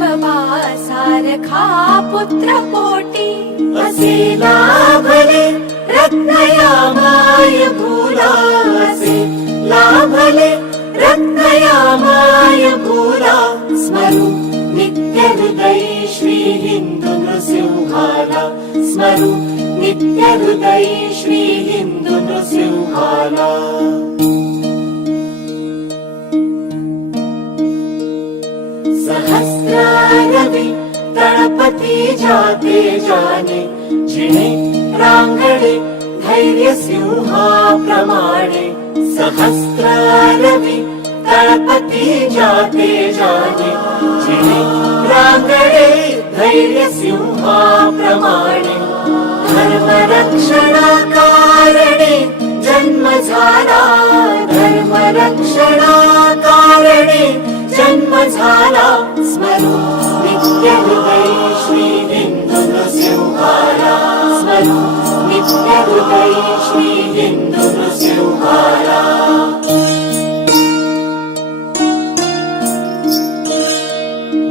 सारखा पुत्र पोटी असे लाभले रत्नया माय भूला असे लाभले रत्नया माय भूला। स्मरु नित्य हृदय श्री हिंदू नृसिंहाला। स्मरु नित्य हृदय श्री तळपती जाते जाने जिणे रांगणे धैर्य सिंहाप्रमाणे सहस्रारवि तळपती जाते जाने जिणे रांगणे धैर्य सिंहाप्रमाणे धर्मरक्षणाकारणे जन्म झाला धर्मरक्षणाकारणे जन्म झाला स्मरू नित्य हृदय श्री हिंदू नृसिंहाला स्मरू नित्य हृदय श्री हिंदू नृसिंहाला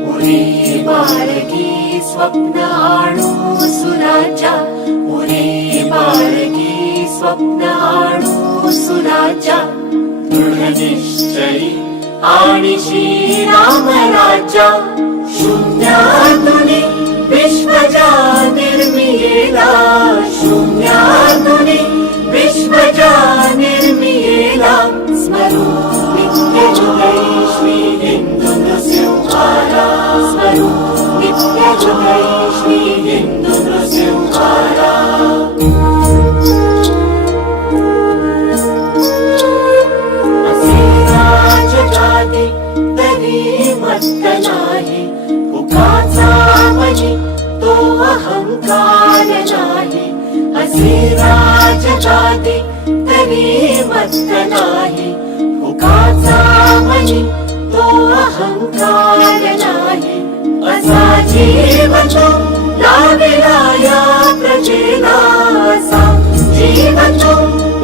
उरे बालकी स्वप्न निश्चयी आणि श्रीराम शून्यातुनी विश्वजा निर्मियेला शून्यातुनी विश्वजा निर्मियेला स्मरू नित्य हृदय श्री हिंदू नृसिंहाला स्मरू नित्य हृदय असे राजगादी तरी मत्त नाही उगाचा मनी तो अहंकार नाही असा जीवन तो लाविला या प्रजेला असा जीवन तो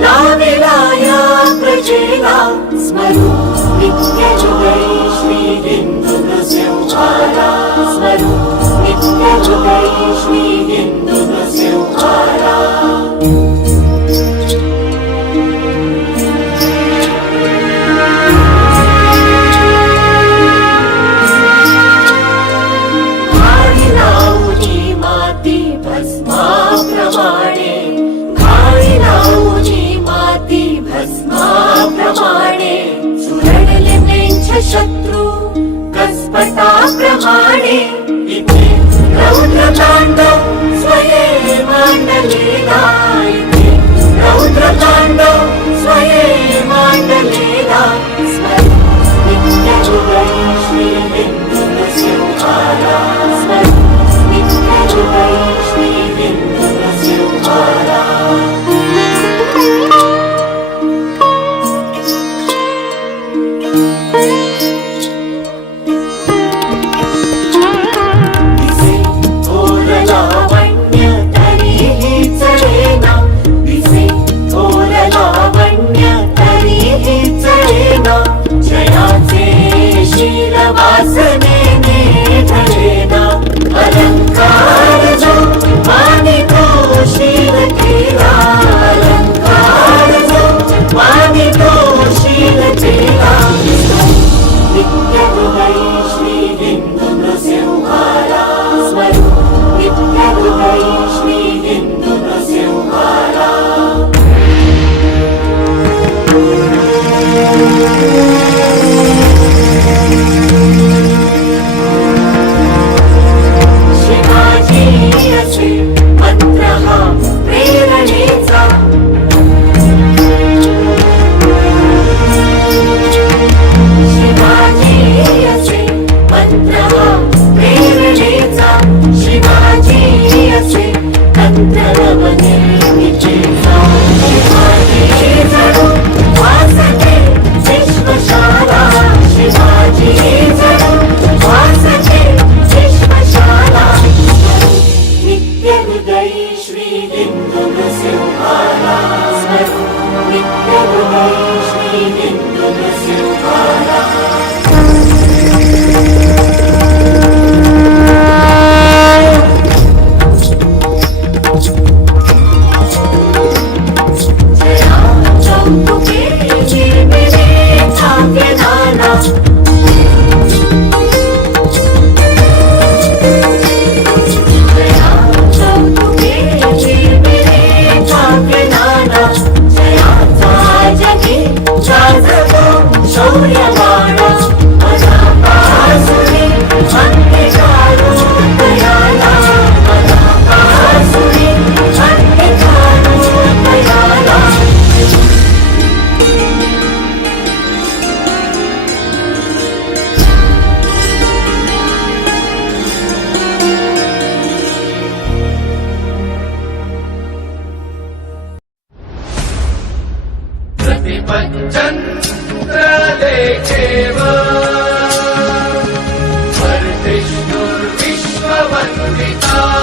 लाविला या प्रजेला स्मरू नित्य हृदय श्री हिंदू नृसिंहाला स्मरू नित्य हृदय श्री शत्रू कसपटाप्रमाणे इथे रौद्र तांडव स्वये मांडलेला इथे रौद्र तांडव स्वये मांडलेला Bye.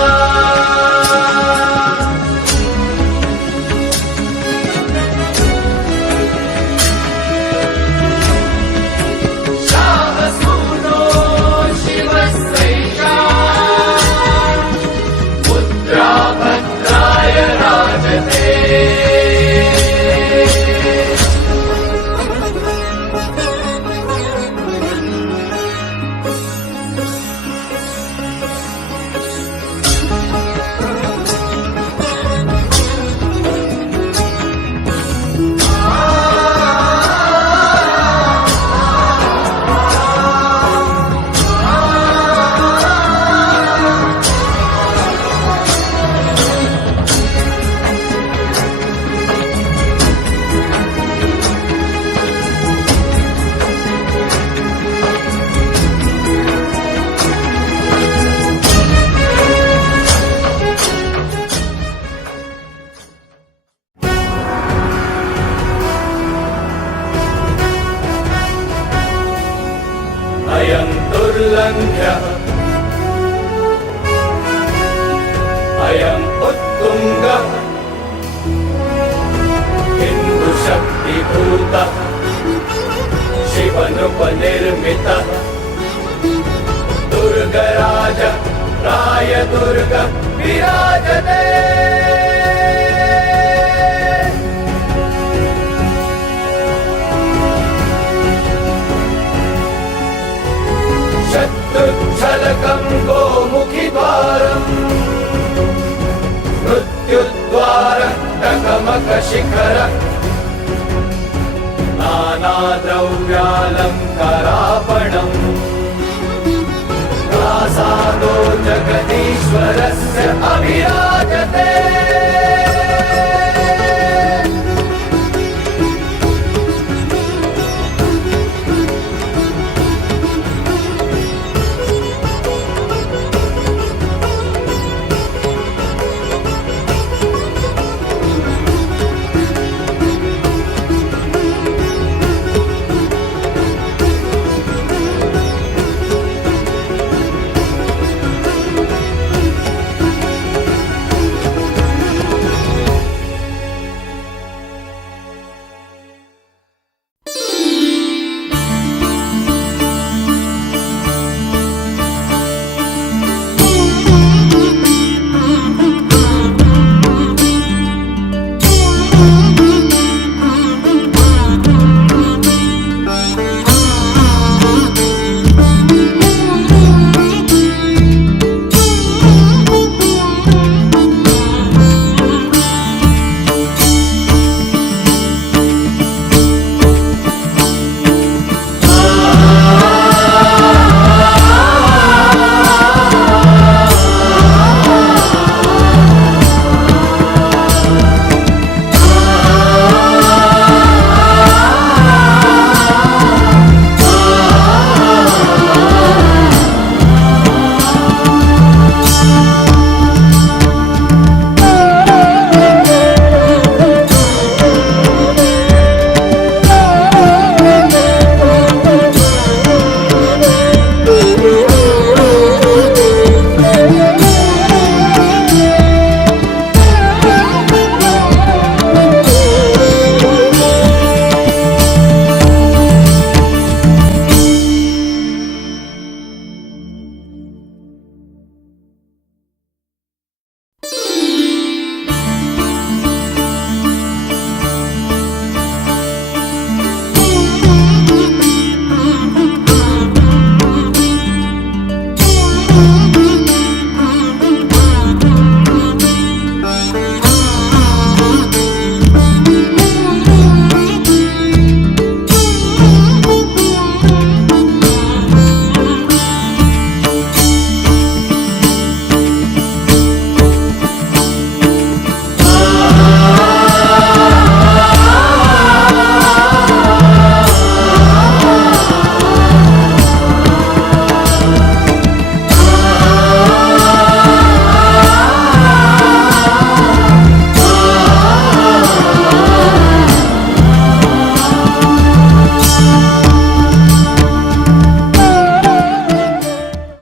अयम् उत्तुङ्गः हिन्दुशक्तिभूतः शिवनृपनिर्मितः दुर्गराज राय दुर्ग विराजते टकमकशिखर नानाद्रव्यालङ्करापणम्। प्रासादो जगदीश्वरस्य अभिराजते